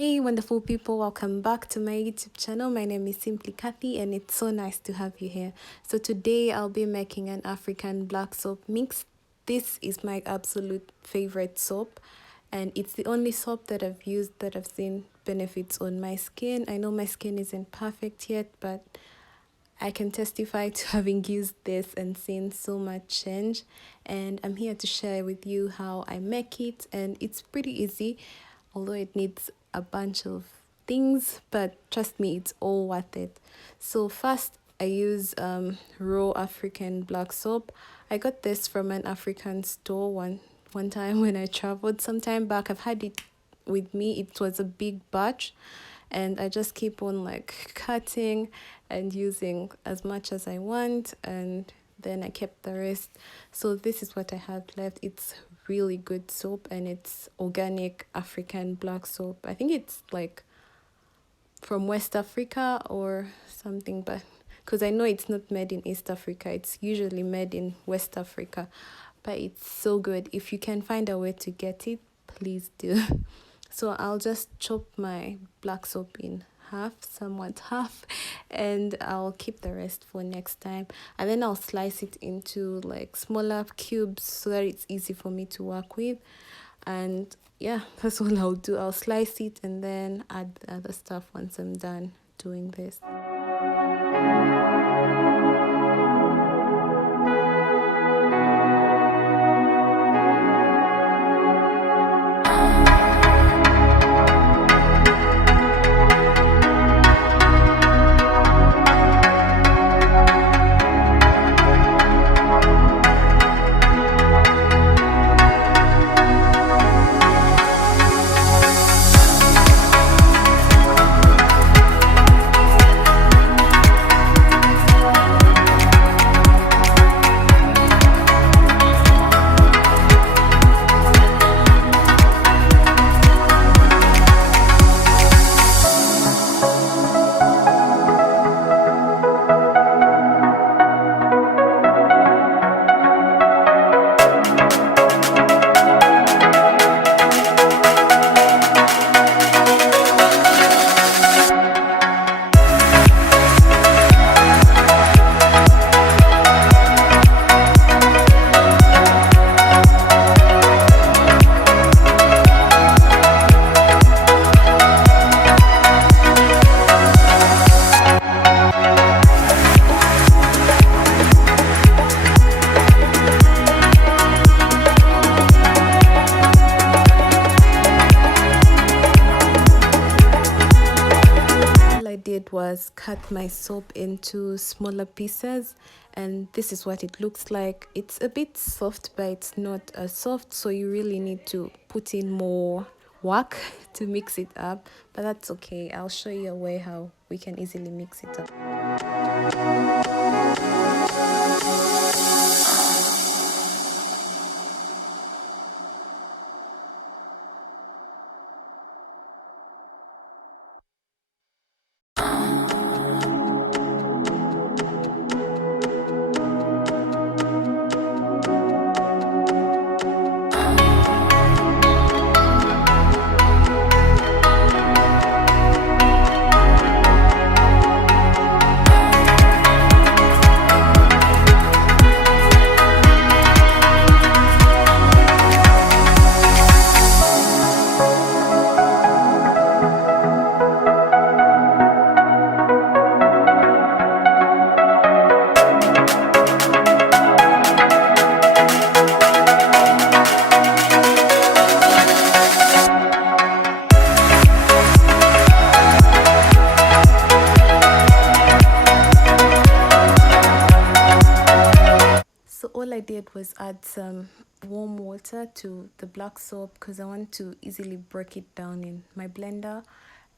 Hey, wonderful people, welcome back to my YouTube channel. My name is Simply Kathy, and it's so nice to have you here. So, today I'll be making an African black soap mix. This is my absolute favorite soap, and it's the only soap that I've used that I've seen benefits on my skin. I know my skin isn't perfect yet, but I can testify to having used this and seen so much change, and I'm here to share with you how I make it. And it's pretty easy, although it needs a bunch of things, but trust me, it's all worth it. So first I use raw African black soap. I got this from an African store one time when I traveled some time back. I've had it with me. It was a big batch, and I just keep on like cutting and using as much as I want, and then I kept the rest. So this is what I have left. It's really good soap, and it's organic African black soap. I think it's like from West Africa or something, but because I know it's not made in East Africa, it's usually made in West Africa. But it's so good. If you can find a way to get it, please do. So I'll just chop my black soap in half, somewhat half, and I'll keep the rest for next time. And then I'll slice it into like smaller cubes so that it's easy for me to work with. And yeah, that's all I'll do. I'll slice it and then add the other stuff once I'm done doing this. Was cut my soap into smaller pieces, and this is what it looks like. It's a bit soft, but it's not as soft, so you really need to put in more work to mix it up, but that's okay. I'll show you a way how we can easily mix it up. So all I did was add some warm water to the black soap because I want to easily break it down in my blender,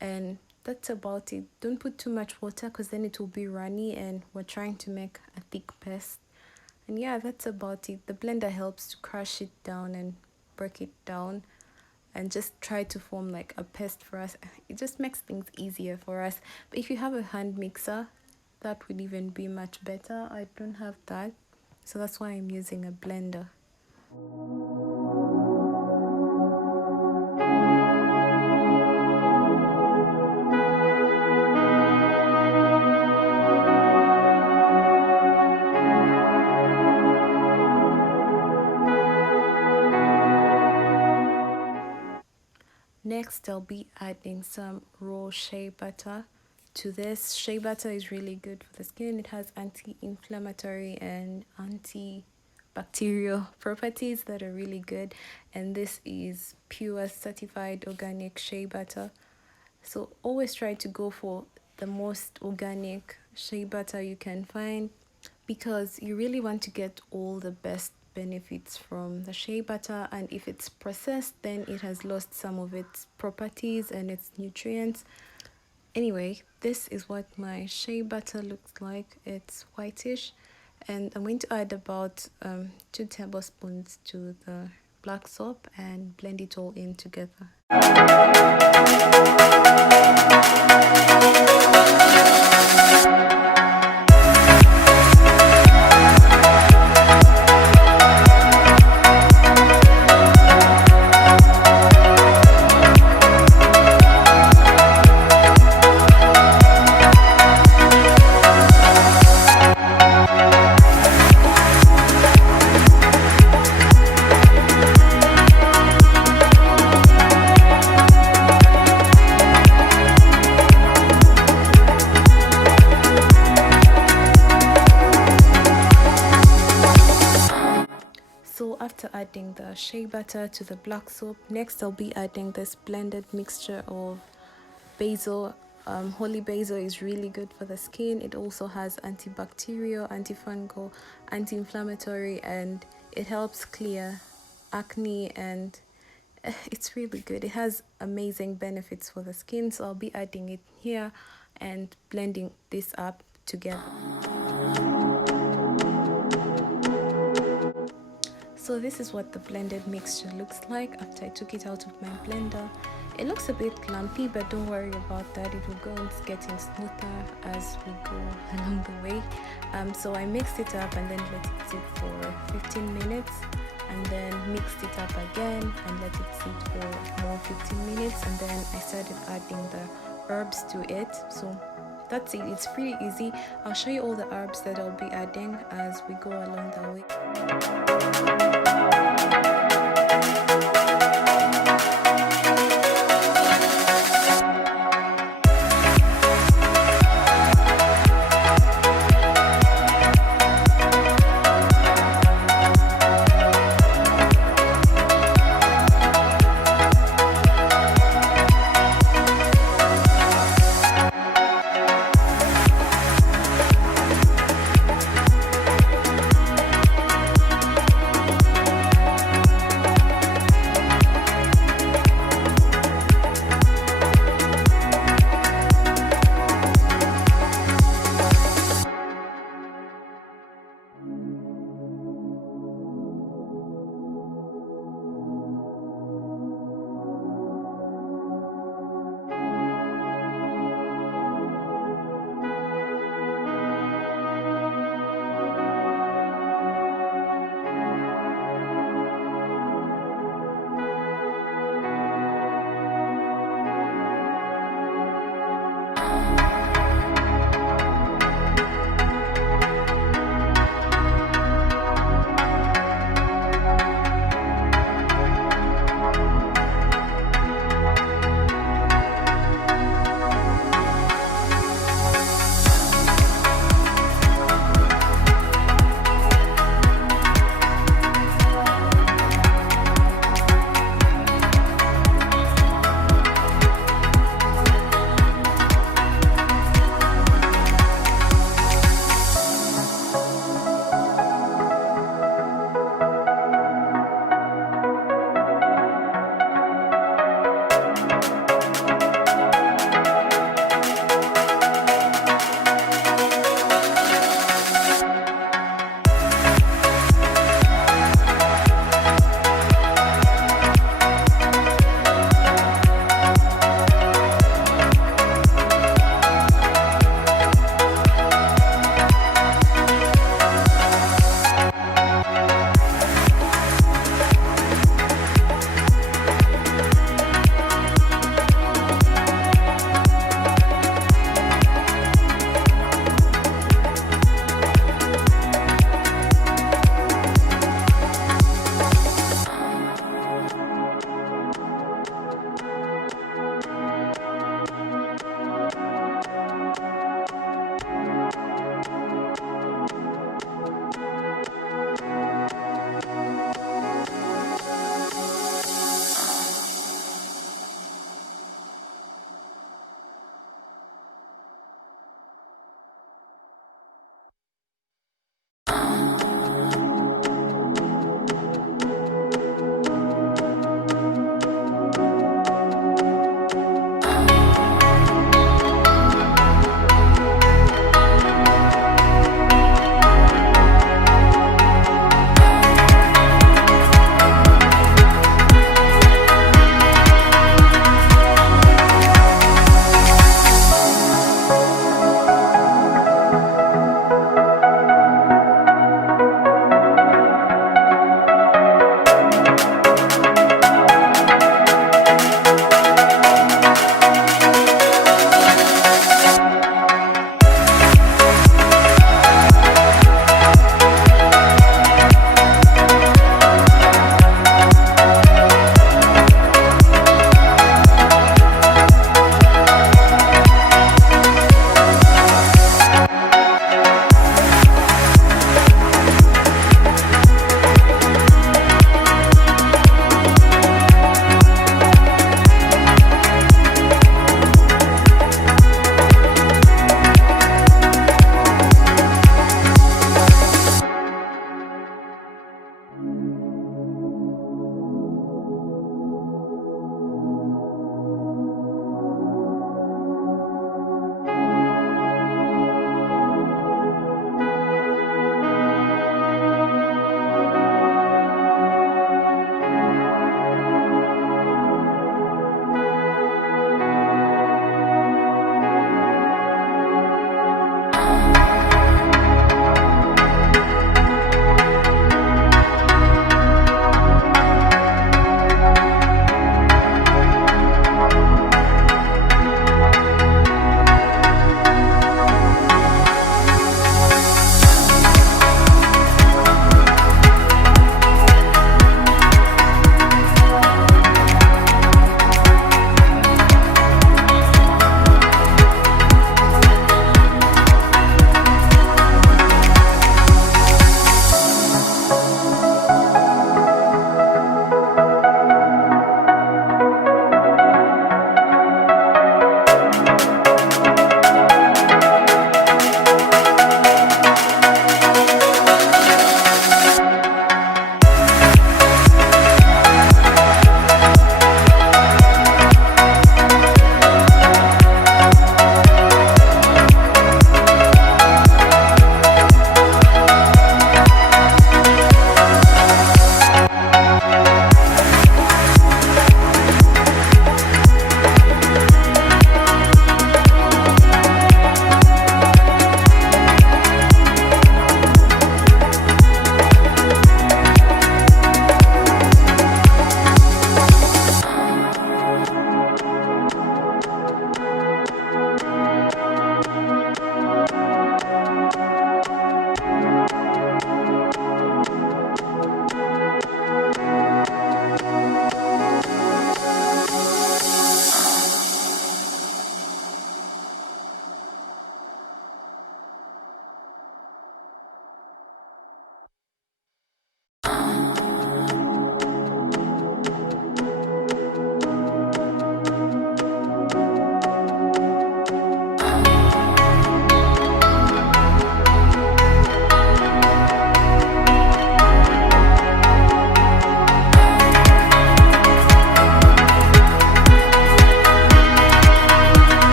and that's about it. Don't put too much water because then it will be runny, and we're trying to make a thick paste. And yeah, that's about it. The blender helps to crush it down and break it down and just try to form like a paste for us. It just makes things easier for us. But if you have a hand mixer, that would even be much better. I don't have that, so that's why I'm using a blender. Next, I'll be adding some raw shea butter to this. Shea butter is really good for the skin. It has anti-inflammatory and antibacterial properties that are really good. And this is pure certified organic shea butter. So always try to go for the most organic shea butter you can find, because you really want to get all the best benefits from the shea butter. And if it's processed, then it has lost some of its properties and its nutrients. Anyway, this is what my shea butter looks like. It's whitish, and I'm going to add about 2 tablespoons to the black soap and blend it all in together. So after adding the shea butter to the black soap, next I'll be adding this blended mixture of basil. Holy basil is really good for the skin. It also has antibacterial, antifungal, anti-inflammatory, and it helps clear acne, and it's really good. It has amazing benefits for the skin. So I'll be adding it here and blending this up together. So this is what the blended mixture looks like after I took it out of my blender. It looks a bit lumpy, but don't worry about that. It will go on getting smoother as we go along the way. So I mixed it up and then let it sit for 15 minutes, and then mixed it up again and let it sit for more 15 minutes, and then I started adding the herbs to it. So that's it. It's pretty easy. I'll show you all the herbs that I'll be adding as we go along the way.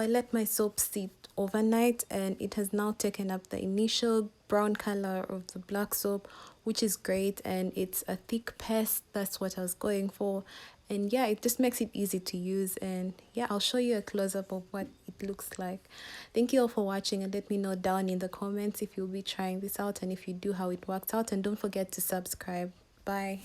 I let my soap sit overnight, and it has now taken up the initial brown color of the black soap, which is great, and it's a thick paste. That's what I was going for. And yeah, it just makes it easy to use. And yeah, I'll show you a close-up of what it looks like. Thank you all for watching, and let me know down in the comments if you'll be trying this out, and if you do, how it works out. And don't forget to subscribe. Bye.